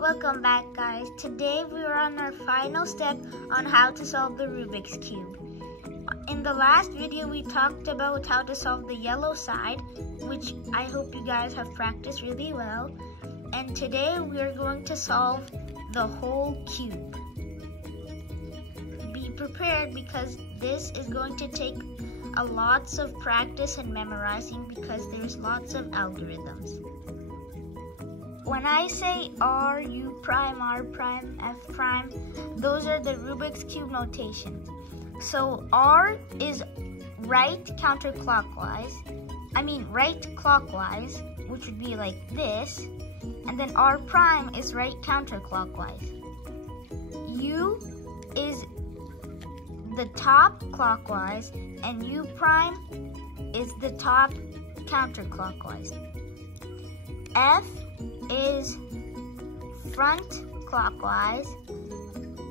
Welcome back, guys. Today we are on our final step on how to solve the Rubik's Cube. In the last video we talked about how to solve the yellow side, which I hope you guys have practiced really well. And today we are going to solve the whole cube. Be prepared because this is going to take lots of practice and memorizing because there's lots of algorithms. When I say R, U prime, R prime, F prime, those are the Rubik's Cube notations. So R is right clockwise, which would be like this, and then R prime is right counterclockwise. U is the top clockwise, and U prime is the top counterclockwise. F is front clockwise,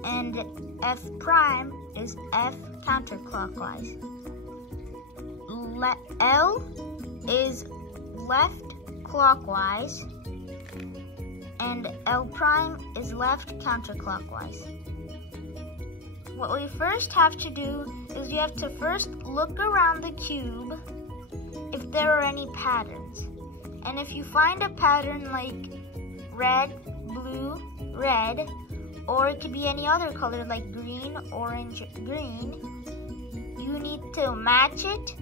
and F prime is F counterclockwise. L is left clockwise, and L prime is left counterclockwise. What we first have to do is you have to first look around the cube if there are any patterns. And if you find a pattern like red, blue, red, or it could be any other color like green, orange, green, you need to match it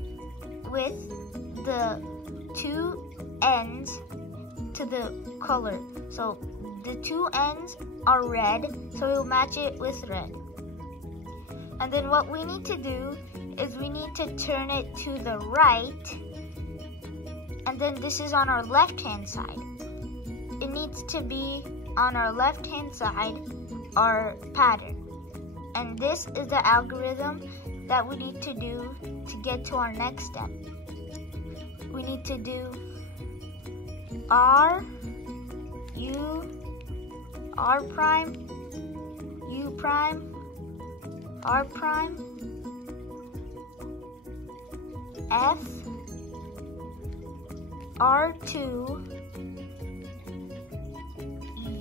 with the two ends to the color. So the two ends are red, so we'll match it with red. And then what we need to do is we need to turn it to the right, and then this is on our left-hand side. It needs to be on our left-hand side, our pattern. And this is the algorithm that we need to do to get to our next step. We need to do R, U, R prime, U prime, R prime, F, R2,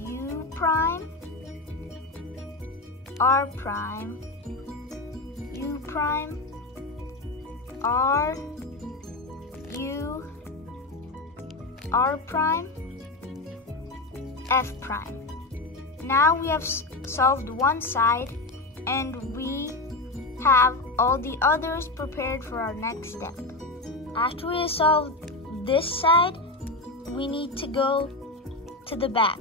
U prime, R prime, U prime, R, U, R prime, F prime. Now we have solved one side and we have all the others prepared for our next step. After we have solved this side, we need to go to the back.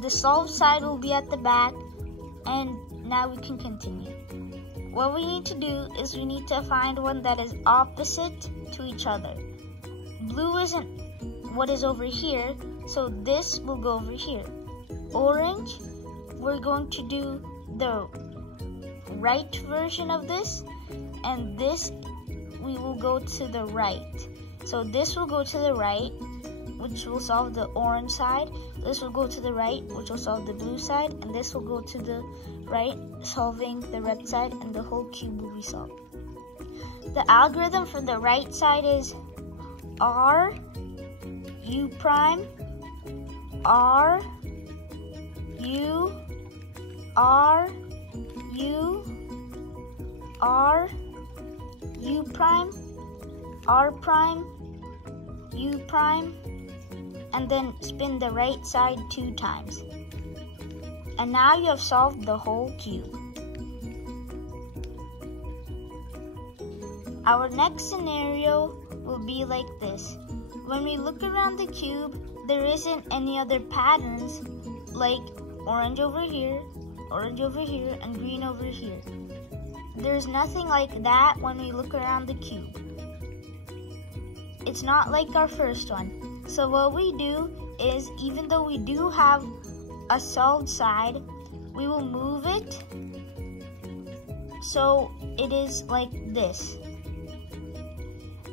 The solved side will be at the back, and now we can continue. What we need to do is we need to find one that is opposite to each other. Blue isn't what is over here, so this will go over here. Orange, we're going to do the right version of this, and this we will go to the right. So this will go to the right, which will solve the orange side. This will go to the right, which will solve the blue side, and this will go to the right, solving the red side, and the whole cube will be solved. The algorithm for the right side is R, U prime, R, U, R, U, R, U prime, R prime, U prime, and then spin the right side 2 times. And now you have solved the whole cube. Our next scenario will be like this. When we look around the cube, there isn't any other patterns like orange over here, and green over here. There's nothing like that when we look around the cube. It's not like our first one. So what we do is, even though we do have a solved side, we will move it so it is like this.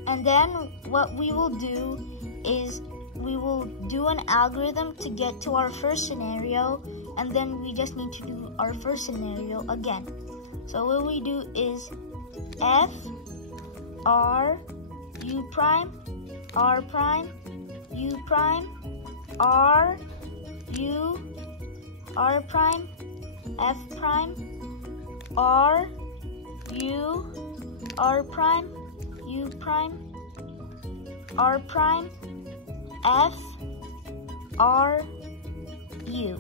And then what we will do is we will do an algorithm to get to our first scenario, and then we just need to do our first scenario again. So what we do is F, R, U prime, R prime, U prime, R, U, R prime, F prime, R, U, R prime, U prime, R prime, F, R, U.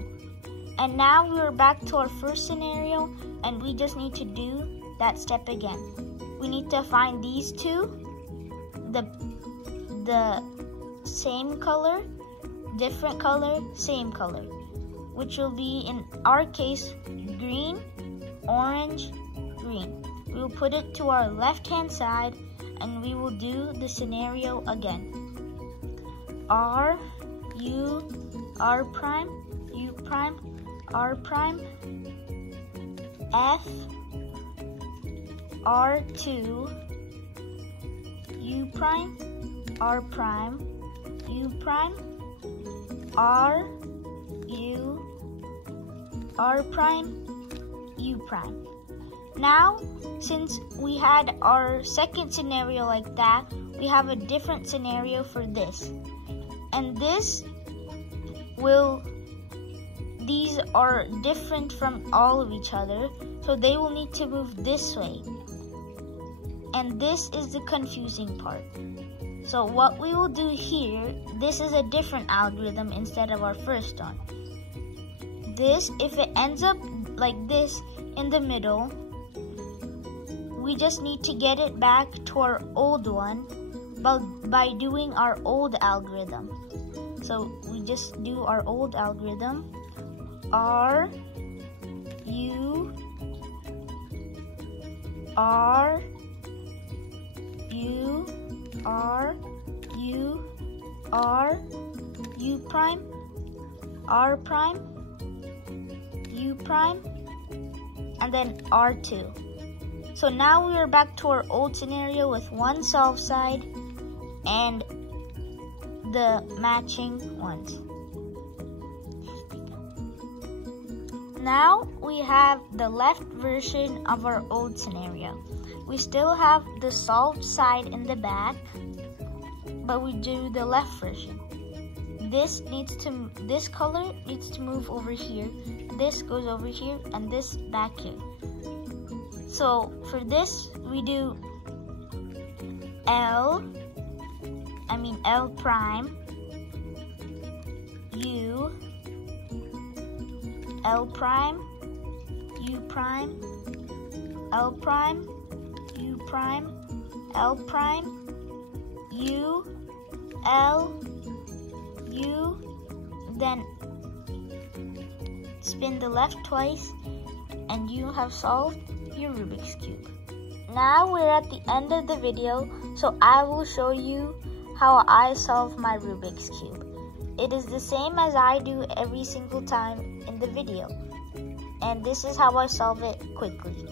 And now we're back to our first scenario, and we just need to do that step again. We need to find these two, the same color, different color, same color, which will be, in our case, green, orange, green. We will put it to our left-hand side, and we will do the scenario again. R, U, R prime, U prime, R prime, F, R2, U prime, R prime, U prime, R, U, R prime, U prime. Now, since we had our second scenario like that, we have a different scenario for this. And these are different from all of each other, so they will need to move this way. And this is the confusing part. So what we will do here, this is a different algorithm instead of our first one. This, if it ends up like this in the middle, we just need to get it back to our old one by doing our old algorithm. So we just do our old algorithm. R, U, R, U, R, U, R, U prime, R prime, U prime, and then R2. So now we are back to our old scenario with one solve side and the matching ones. Now we have the left version of our old scenario. We still have the solved side in the back, but we do the left version. This color needs to move over here, this goes over here, and this back here. So for this, we do L prime, U, L prime, U prime, L prime, U prime, L prime, U, L, U, then spin the left twice, and you have solved your Rubik's Cube. Now we're at the end of the video, so I will show you how I solve my Rubik's Cube. It is the same as I do every single time in the video, and this is how I solve it quickly.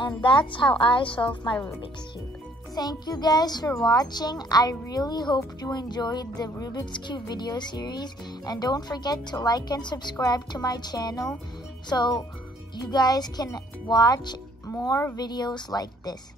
And that's how I solve my Rubik's Cube. Thank you guys for watching. I really hope you enjoyed the Rubik's Cube video series. And don't forget to like and subscribe to my channel so you guys can watch more videos like this.